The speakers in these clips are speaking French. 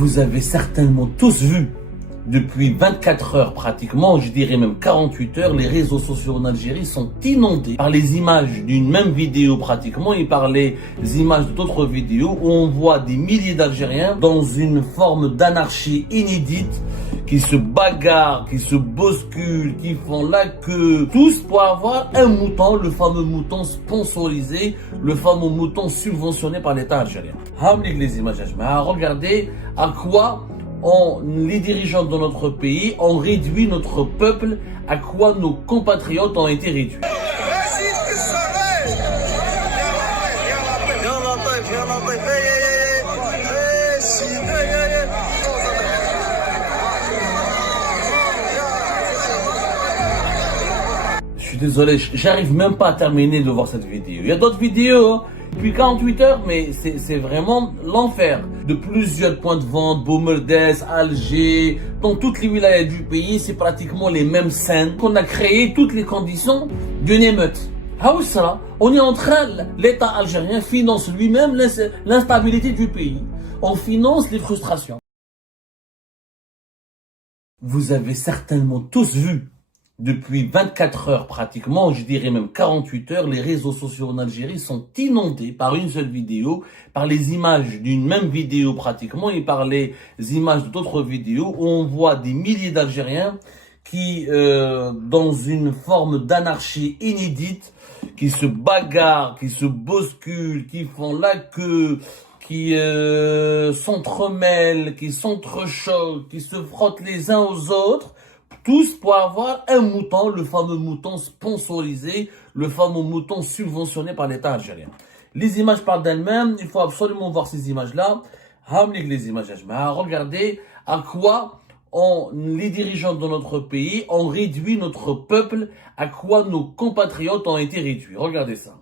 Vous avez certainement tous vu, depuis 24 heures pratiquement, je dirais même 48 heures, les réseaux sociaux en Algérie sont inondés par les images d'une même vidéo pratiquement et par les images d'autres vidéos où on voit des milliers d'Algériens dans une forme d'anarchie inédite qui se bagarrent, qui se bousculent, qui font la queue, tous pour avoir un mouton, le fameux mouton sponsorisé, le fameux mouton subventionné par l'État algérien. Les images, regardez à quoi les dirigeants de notre pays ont réduit notre peuple, à quoi nos compatriotes ont été réduits. Je suis désolé, j'arrive même pas à terminer de voir cette vidéo. Il y a d'autres vidéos, hein, depuis 48 heures, mais c'est vraiment l'enfer. De plusieurs points de vente, Boumerdès, Alger, dans toutes les wilayas du pays, c'est pratiquement les mêmes scènes qu'on a créé toutes les conditions d'une émeute. Ah oui, ça, on est en train, l'État algérien finance lui-même l'instabilité du pays. On finance les frustrations. Vous avez certainement tous vu, depuis 24 heures pratiquement, je dirais même 48 heures, les réseaux sociaux en Algérie sont inondés par une seule vidéo, par les images d'une même vidéo pratiquement et par les images d'autres vidéos où on voit des milliers d'Algériens qui, dans une forme d'anarchie inédite, qui se bagarrent, qui se bousculent, qui font la queue, qui s'entremêlent, qui s'entrechoquent, qui se frottent les uns aux autres, tous pour avoir un mouton, le fameux mouton sponsorisé, le fameux mouton subventionné par l'État algérien. Les images parlent d'elles-mêmes, il faut absolument voir ces images-là. Les images, regardez à quoi les dirigeants de notre pays ont réduit notre peuple, à quoi nos compatriotes ont été réduits. Regardez ça.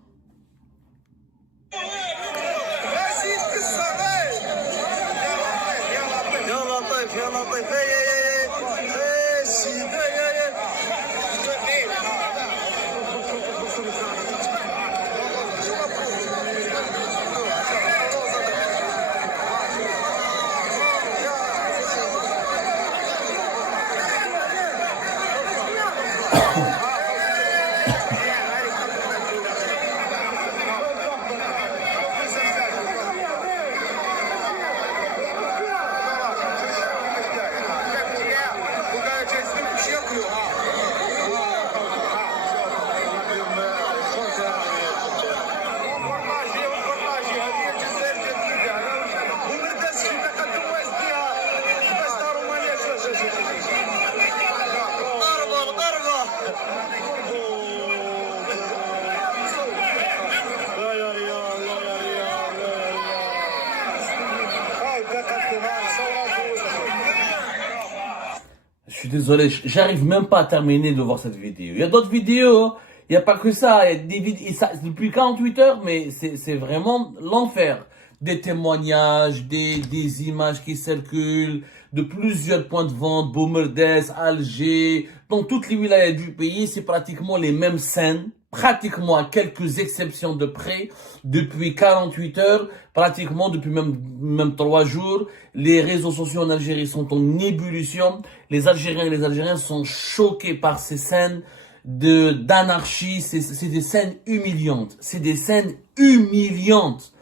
Je suis désolé, j'arrive même pas à terminer de voir cette vidéo. Il y a d'autres vidéos, hein. Il n'y a pas que ça. Il y a des vidéos, depuis 48 heures, mais c'est vraiment l'enfer. Des témoignages, des images qui circulent, de plusieurs points de vente, Boumerdès, Alger, dans toutes les wilayas du pays, c'est pratiquement les mêmes scènes. Pratiquement à quelques exceptions de près, depuis 48 heures, pratiquement depuis même 3 jours, les réseaux sociaux en Algérie sont en ébullition. Les Algériens et les Algériens sont choqués par ces scènes d'anarchie. C'est des scènes humiliantes. C'est des scènes humiliantes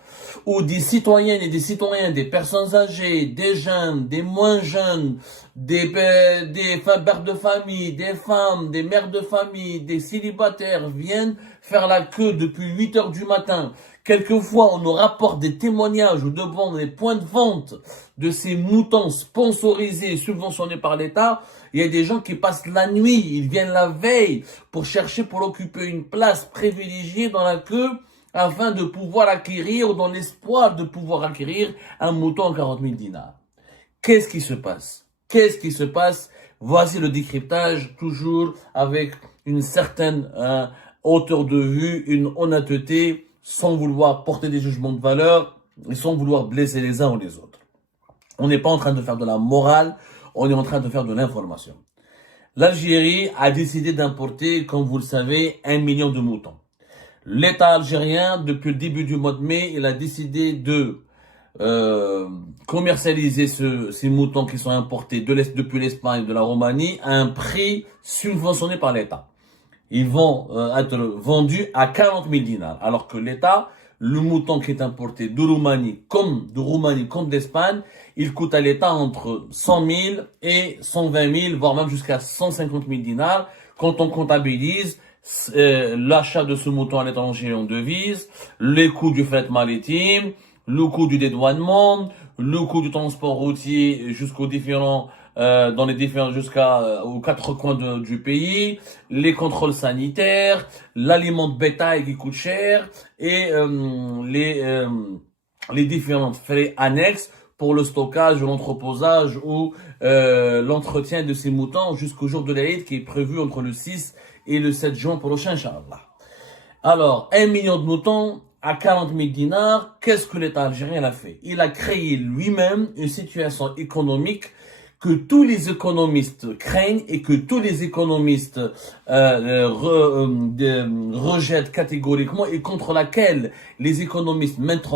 où des citoyennes et des citoyens, des personnes âgées, des jeunes, des moins jeunes, des pères de famille, des femmes, des mères de famille, des célibataires viennent faire la queue depuis 8 heures du matin. Quelquefois, on nous rapporte des témoignages ou devant les points de vente de ces moutons sponsorisés et subventionnés par l'État. Il y a des gens qui passent la nuit, ils viennent la veille pour chercher, pour occuper une place privilégiée dans la queue, afin de pouvoir acquérir, ou dans l'espoir de pouvoir acquérir, un mouton à 40 000 dinars. Qu'est-ce qui se passe? Qu'est-ce qui se passe? Voici le décryptage, toujours avec une certaine hauteur de vue, une honnêteté, sans vouloir porter des jugements de valeur, et sans vouloir blesser les uns ou les autres. On n'est pas en train de faire de la morale, on est en train de faire de l'information. L'Algérie a décidé d'importer, comme vous le savez, 1 million de moutons. L'État algérien, depuis le début du mois de mai, il a décidé de commercialiser ces moutons qui sont importés depuis l'Espagne, de la Roumanie, à un prix subventionné par l'État. Ils vont être vendus à 40 000 dinars, alors que l'État, le mouton qui est importé de Roumanie comme d'Espagne, il coûte à l'État entre 100 000 et 120 000, voire même jusqu'à 150 000 dinars, quand on comptabilise l'achat de ce mouton à l'étranger en devise, les coûts du fret maritime, le coût du dédouanement, le coût du transport routier jusqu'aux différents jusqu'aux quatre coins du pays, les contrôles sanitaires, l'aliment de bétail qui coûte cher et les différents frais annexes pour le stockage, l'entreposage ou l'entretien de ces moutons jusqu'au jour de l'Aïd qui est prévu entre le 6 et le 7 juin prochain, Inch'Allah. Alors, 1 million de moutons à 40 000 dinars, qu'est-ce que l'État algérien a fait? Il a créé lui-même une situation économique que tous les économistes craignent et que tous les économistes rejettent catégoriquement et contre laquelle les économistes mettent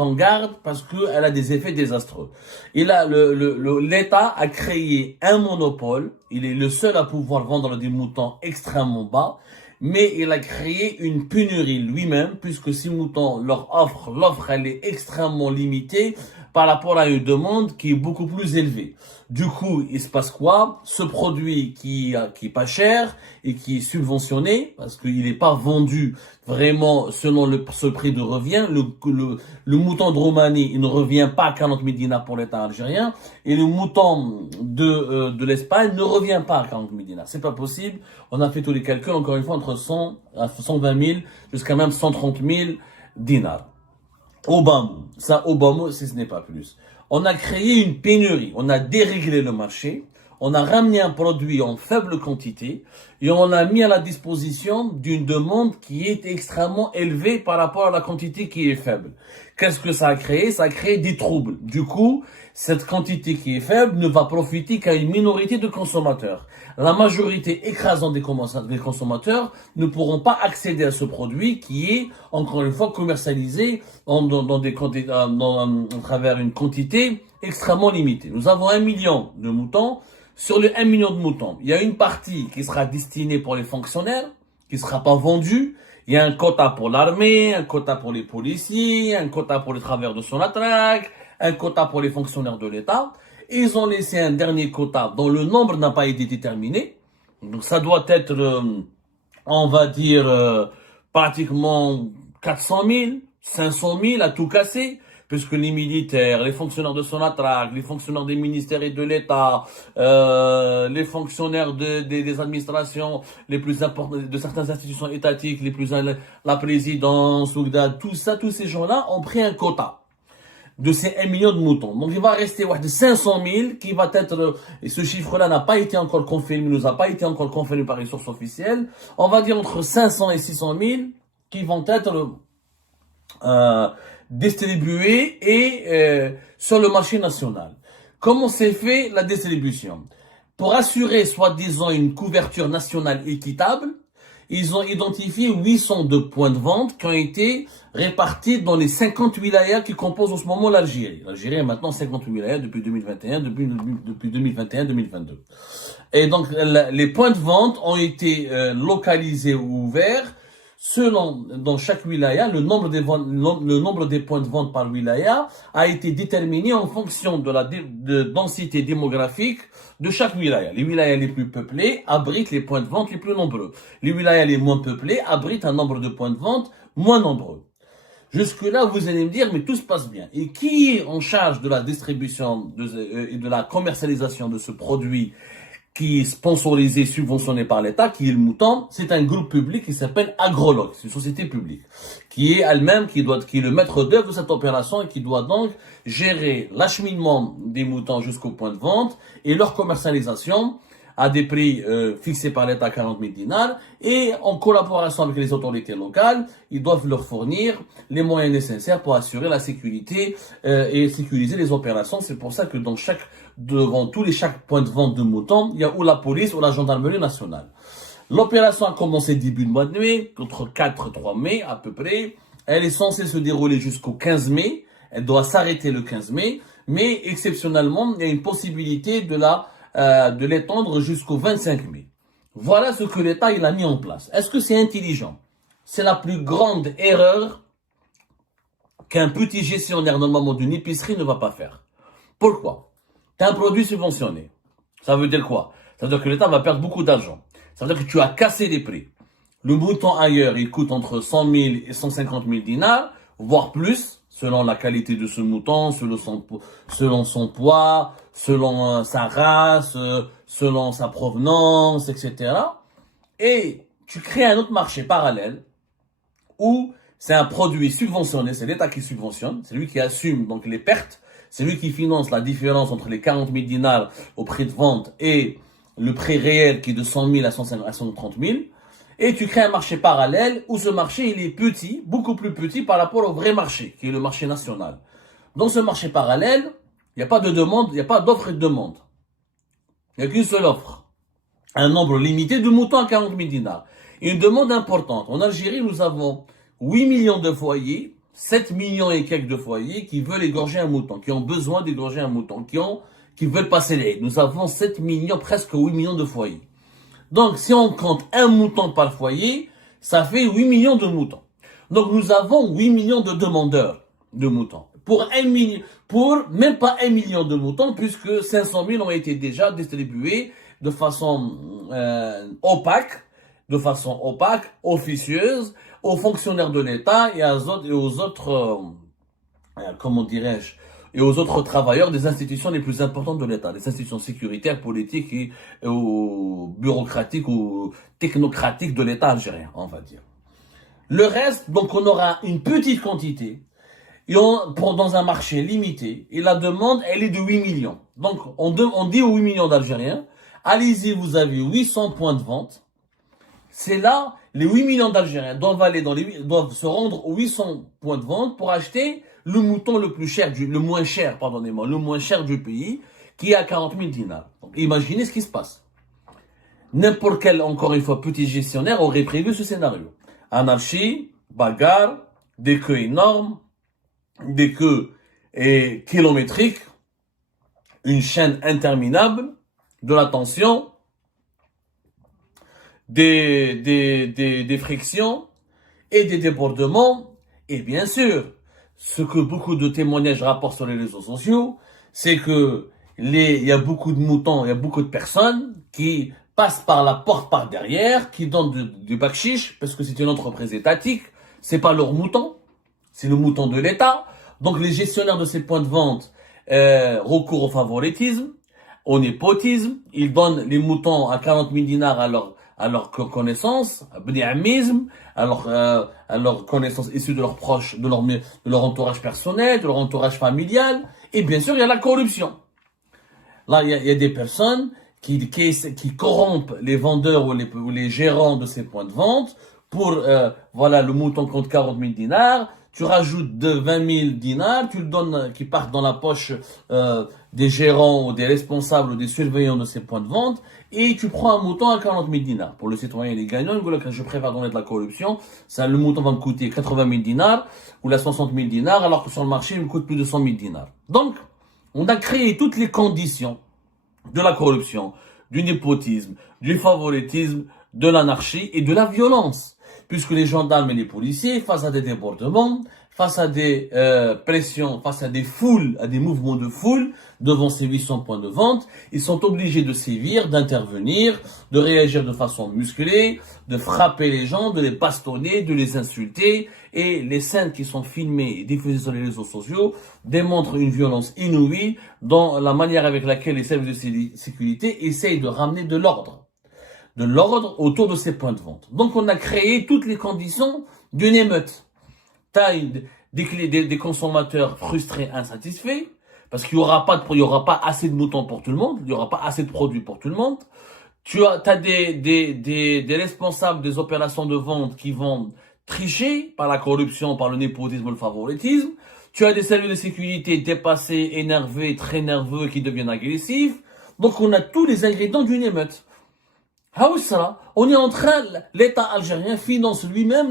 en garde parce qu'elle a des effets désastreux. L'État a créé un monopole, il est le seul à pouvoir vendre des moutons extrêmement bas, mais il a créé une pénurie lui-même puisque ces moutons, l'offre elle est extrêmement limitée par rapport à une demande qui est beaucoup plus élevée. Du coup, il se passe quoi? Ce produit qui est pas cher et qui est subventionné parce qu'il n'est pas vendu vraiment selon ce prix de revient. Le mouton de Roumanie, il ne revient pas à 40 000 dinars pour l'État algérien et le mouton de l'Espagne ne revient pas à 40 000 dinars. C'est pas possible. On a fait tous les calculs, encore une fois, entre 100 à 120 000 jusqu'à même 130 000 dinars. Obama, si ce n'est pas plus. On a créé une pénurie, on a déréglé le marché, on a ramené un produit en faible quantité et on l'a mis à la disposition d'une demande qui est extrêmement élevée par rapport à la quantité qui est faible. Qu'est-ce que ça a créé? Ça a créé des troubles. Du coup, cette quantité qui est faible ne va profiter qu'à une minorité de consommateurs. La majorité écrasante des consommateurs ne pourront pas accéder à ce produit qui est, encore une fois, commercialisé à travers une quantité extrêmement limitée. Nous avons 1 million de moutons. Sur les 1 million de moutons, il y a une partie qui sera destinée pour les fonctionnaires, qui ne sera pas vendue. Il y a un quota pour l'armée, un quota pour les policiers, un quota pour les travailleurs de Sonatrach, un quota pour les fonctionnaires de l'État. Ils ont laissé un dernier quota dont le nombre n'a pas été déterminé. Donc ça doit être, on va dire, pratiquement 400 000, 500 000 à tout casser. Puisque les militaires, les fonctionnaires de Sonatrach, les fonctionnaires des ministères et de l'État, les fonctionnaires des administrations les plus importantes, de certaines institutions étatiques, la présidence, tout ça, tous ces gens-là ont pris un quota de ces 1 million de moutons. Donc il va rester de 500 000 qui va être, et ce chiffre-là n'a pas été encore confirmé, nous a pas été encore confirmé par les sources officielles, on va dire entre 500 et 600 000 qui vont être distribués et sur le marché national. Comment s'est fait la distribution? Pour assurer soi-disant une couverture nationale équitable, ils ont identifié 802 points de vente qui ont été répartis dans les 50 wilayas qui composent en ce moment l'Algérie. L'Algérie est maintenant 50 wilayas depuis 2021, depuis 2021-2022. Et donc les points de vente ont été localisés ou ouverts selon, dans chaque wilaya, le nombre des points de vente par wilaya a été déterminé en fonction de la densité démographique de chaque wilaya. Les wilayas les plus peuplés abritent les points de vente les plus nombreux. Les wilayas les moins peuplés abritent un nombre de points de vente moins nombreux. Jusque-là, vous allez me dire, mais tout se passe bien. Et qui est en charge de la distribution et de la commercialisation de ce produit qui est sponsorisé, subventionné par l'État, qui est le mouton? C'est un groupe public qui s'appelle Agrolog, c'est une société publique, qui est elle-même, qui est le maître d'œuvre de cette opération et qui doit donc gérer l'acheminement des moutons jusqu'au point de vente et leur commercialisation à des prix fixés par l'État, 40 000 dinars, et en collaboration avec les autorités locales, ils doivent leur fournir les moyens nécessaires pour assurer la sécurité et sécuriser les opérations. C'est pour ça que devant chaque point de vente de moutons, il y a ou la police ou la gendarmerie nationale. L'opération a commencé début de mois de mai, entre 4 et 3 mai à peu près. Elle est censée se dérouler jusqu'au 15 mai. Elle doit s'arrêter le 15 mai, mais exceptionnellement, il y a une possibilité de l'étendre jusqu'au 25 mai. Voilà ce que l'État il a mis en place. Est-ce que c'est intelligent? C'est la plus grande erreur qu'un petit gestionnaire normalement d'une épicerie ne va pas faire. Pourquoi? Tu as un produit subventionné. Ça veut dire quoi? Ça veut dire que l'État va perdre beaucoup d'argent. Ça veut dire que tu as cassé les prix. Le mouton ailleurs, il coûte entre 100 000 et 150 000 dinars, voire plus, selon la qualité de ce mouton, selon son poids, selon sa race, selon sa provenance, etc. Et tu crées un autre marché parallèle où c'est un produit subventionné, c'est l'État qui subventionne, c'est lui qui assume donc les pertes, c'est lui qui finance la différence entre les 40 000 dinars au prix de vente et le prix réel qui est de 100 000 à 130 000. Et tu crées un marché parallèle où ce marché il est petit, beaucoup plus petit par rapport au vrai marché, qui est le marché national. Dans ce marché parallèle, il n'y a pas de demande, il n'y a pas d'offre et de demande. Il n'y a qu'une seule offre. Un nombre limité de moutons à 40 000 dinars. Et une demande importante. En Algérie, nous avons 8 millions de foyers, 7 millions et quelques de foyers qui veulent égorger un mouton, qui ont besoin d'égorger un mouton, qui veulent passer les. Nous avons 7 millions, presque 8 millions de foyers. Donc, si on compte un mouton par foyer, ça fait 8 millions de moutons. Donc, nous avons 8 millions de demandeurs de moutons. Pour même pas 1 million de moutons, puisque 500 000 ont été déjà distribués de façon opaque, officieuse, aux fonctionnaires de l'État et aux autres, comment dirais-je, et aux autres travailleurs des institutions les plus importantes de l'État, les institutions sécuritaires, politiques et bureaucratiques ou technocratiques de l'État algérien, on va dire. Le reste, donc on aura une petite quantité, dans un marché limité, et la demande, elle est de 8 millions. Donc on dit aux 8 millions d'Algériens, allez-y, vous avez 800 points de vente. C'est là, les 8 millions d'Algériens doivent se rendre aux 800 points de vente pour acheter le mouton le moins cher du pays, qui est à 40 000 dinars. Donc, imaginez ce qui se passe. N'importe quel, encore une fois, petit gestionnaire aurait prévu ce scénario. Anarchie, bagarre, des queues énormes, des queues kilométriques, une chaîne interminable, de la tension, des frictions et des débordements. Et bien sûr, ce que beaucoup de témoignages rapportent sur les réseaux sociaux, c'est que il y a beaucoup de moutons, il y a beaucoup de personnes qui passent par la porte par derrière, qui donnent du bakshish, parce que c'est une entreprise étatique, c'est pas leur mouton, c'est le mouton de l'État. Donc les gestionnaires de ces points de vente recourent au favoritisme, au népotisme, ils donnent les moutons à 40 000 dinars à leur connaissance, à leur connaissance issue de leurs proches, de leur entourage personnel, de leur entourage familial. Et bien sûr, il y a la corruption. Là, il y a des personnes qui corrompent les vendeurs ou les gérants de ces points de vente pour, le mouton compte 40 000 dinars. Tu rajoutes de 20 000 dinars, tu le donnes, qui partent dans la poche des gérants ou des responsables ou des surveillants de ces points de vente, et tu prends un mouton à 40 000 dinars. Pour le citoyen, il est gagnant. Je préfère donner de la corruption. Le mouton va me coûter 80 000 dinars ou 60 000 dinars, alors que sur le marché, il me coûte plus de 100 000 dinars. Donc, on a créé toutes les conditions de la corruption, du népotisme, du favoritisme, de l'anarchie et de la violence. Puisque les gendarmes et les policiers, face à des débordements, face à des pressions, face à des foules, à des mouvements de foule, devant ces 800 points de vente, ils sont obligés de sévir, d'intervenir, de réagir de façon musclée, de frapper les gens, de les bastonner, de les insulter. Et les scènes qui sont filmées et diffusées sur les réseaux sociaux démontrent une violence inouïe dans la manière avec laquelle les services de sécurité essayent de ramener de l'ordre autour de ces points de vente. Donc on a créé toutes les conditions d'une émeute. T'as des consommateurs frustrés, insatisfaits, parce qu'il y aura pas assez de moutons pour tout le monde, il y aura pas assez de produits pour tout le monde. T'as des responsables des opérations de vente qui vont tricher par la corruption, par le népotisme, le favoritisme. Tu as des services de sécurité dépassés, énervés, très nerveux, qui deviennent agressifs. Donc on a tous les ingrédients d'une émeute. On est en train, l'État algérien finance lui-même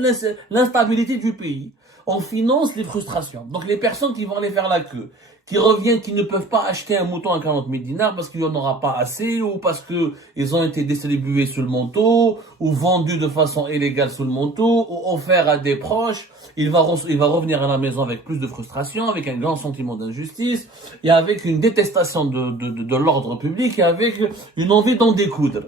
l'instabilité du pays. on finance les frustrations. Donc les personnes qui vont aller faire la queue, qui reviennent, qui ne peuvent pas acheter un mouton à 40 000 dinars parce qu'il n'y en aura pas assez, ou parce que ils ont été distribués sous le manteau, ou vendus de façon illégale sous le manteau, ou offerts à des proches, il va revenir à la maison avec plus de frustration, avec un grand sentiment d'injustice, et avec une détestation de l'ordre public, et avec une envie d'en découdre.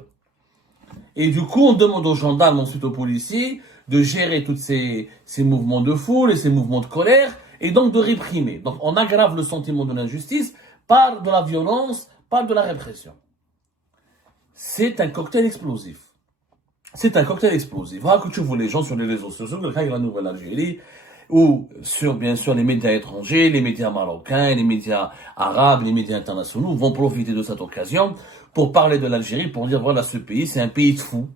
Et du coup, on demande aux gendarmes, ensuite aux policiers, de gérer tous ces mouvements de foule et ces mouvements de colère, et donc de réprimer. Donc on aggrave le sentiment de l'injustice par de la violence, par de la répression. C'est un cocktail explosif. C'est un cocktail explosif. Voilà que tu vois les gens sur les réseaux sociaux, le cas de la Nouvelle-Algérie, ou sur, bien sûr, les médias étrangers, les médias marocains, les médias arabes, les médias internationaux vont profiter de cette occasion pour parler de l'Algérie, pour dire, voilà, ce pays, c'est un pays de fous.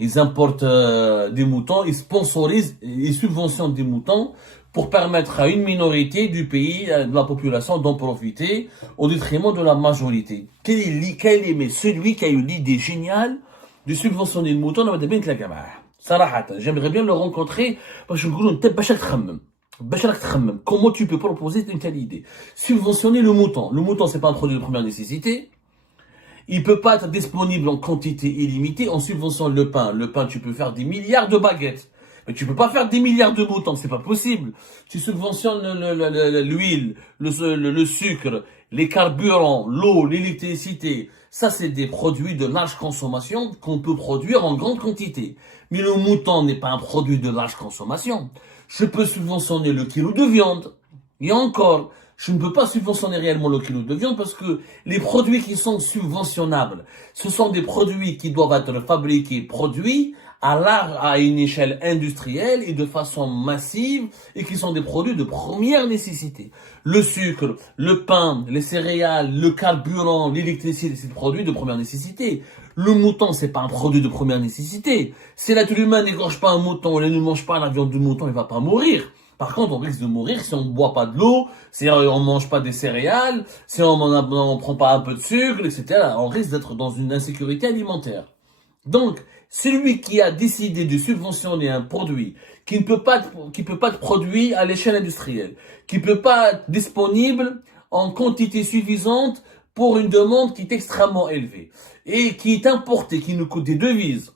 Ils importent des moutons, ils sponsorisent, ils subventionnent des moutons pour permettre à une minorité du pays, de la population, d'en profiter au détriment de la majorité. Quel est celui qui a eu l'idée géniale de subventionner le mouton dans le bien que la gamme. J'aimerais bien le rencontrer parce que je comment tu peux proposer une telle idée? Subventionner le mouton. Le mouton, c'est pas un produit de première nécessité. Il peut pas être disponible en quantité illimitée. On subventionne le pain. Le pain, tu peux faire des milliards de baguettes. Mais tu peux pas faire des milliards de moutons, c'est pas possible. Tu subventionnes l'huile, le sucre, les carburants, l'eau, l'électricité. Ça, c'est des produits de large consommation qu'on peut produire en grande quantité. Mais le mouton n'est pas un produit de large consommation. Je peux subventionner le kilo de viande. Et encore, je ne peux pas subventionner réellement le kilo de viande parce que les produits qui sont subventionnables, ce sont des produits qui doivent être fabriqués, produits à une échelle industrielle et de façon massive et qui sont des produits de première nécessité. Le sucre, le pain, les céréales, le carburant, l'électricité, c'est des produits de première nécessité. Le mouton, c'est pas un produit de première nécessité. Si l'être humain n'égorge pas un mouton et ne mange pas la viande du mouton, il va pas mourir. Par contre, on risque de mourir si on ne boit pas de l'eau, si on ne mange pas des céréales, si on ne prend pas un peu de sucre, etc. On risque d'être dans une insécurité alimentaire. Donc, celui qui a décidé de subventionner un produit qui ne peut pas être produit à l'échelle industrielle, qui ne peut pas être disponible en quantité suffisante pour une demande qui est extrêmement élevée, et qui est importé, qui nous coûte des devises,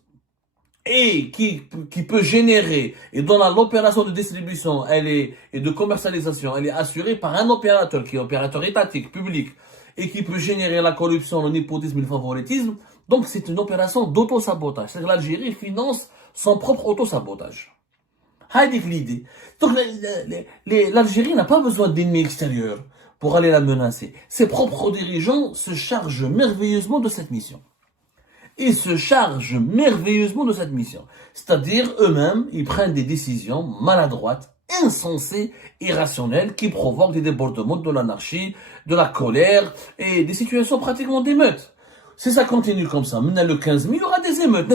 et qui peut générer, et dont l'opération de distribution et de commercialisation, elle est assurée par un opérateur qui est opérateur étatique, public, et qui peut générer la corruption, le népotisme et le favoritisme. Donc c'est une opération d'auto-sabotage. C'est-à-dire que l'Algérie finance son propre auto-sabotage. C'est l'idée. Donc l'Algérie n'a pas besoin d'ennemis extérieurs pour aller la menacer. Ses propres dirigeants se chargent merveilleusement de cette mission. C'est-à-dire, eux-mêmes, ils prennent des décisions maladroites, insensées, irrationnelles, qui provoquent des débordements, de l'anarchie, de la colère, et des situations pratiquement d'émeutes. Si ça continue comme ça, maintenant le 15 mai, il y aura des émeutes.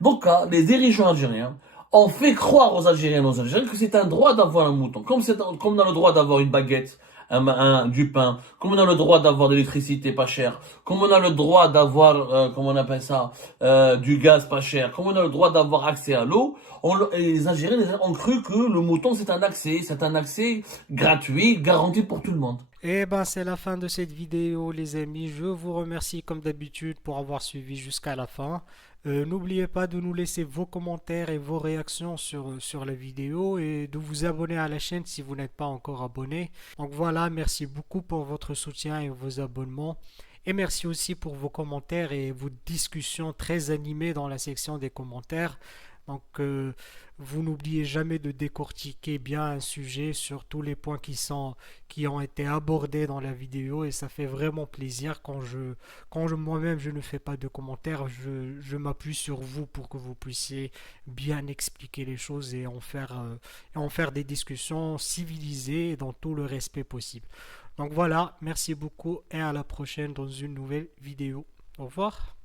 Donc, les dirigeants algériens ont fait croire aux Algériens que c'est un droit d'avoir un mouton, comme on a le droit d'avoir une baguette, du pain, comme on a le droit d'avoir de l'électricité pas chère, comme on a le droit d'avoir, comment on appelle ça, du gaz pas cher, comme on a le droit d'avoir accès à l'eau. Les Algériens ont cru que le mouton c'est un accès gratuit, garanti pour tout le monde. Et ben c'est la fin de cette vidéo les amis. Je vous remercie comme d'habitude pour avoir suivi jusqu'à la fin. N'oubliez pas de nous laisser vos commentaires et vos réactions sur la vidéo et de vous abonner à la chaîne si vous n'êtes pas encore abonné. Donc voilà, merci beaucoup pour votre soutien et vos abonnements. Et merci aussi pour vos commentaires et vos discussions très animées dans la section des commentaires. Donc, vous n'oubliez jamais de décortiquer bien un sujet sur tous les points qui ont été abordés dans la vidéo et ça fait vraiment plaisir quand moi-même je ne fais pas de commentaires, je m'appuie sur vous pour que vous puissiez bien expliquer les choses et en faire des discussions civilisées et dans tout le respect possible. Donc voilà, merci beaucoup et à la prochaine dans une nouvelle vidéo. Au revoir.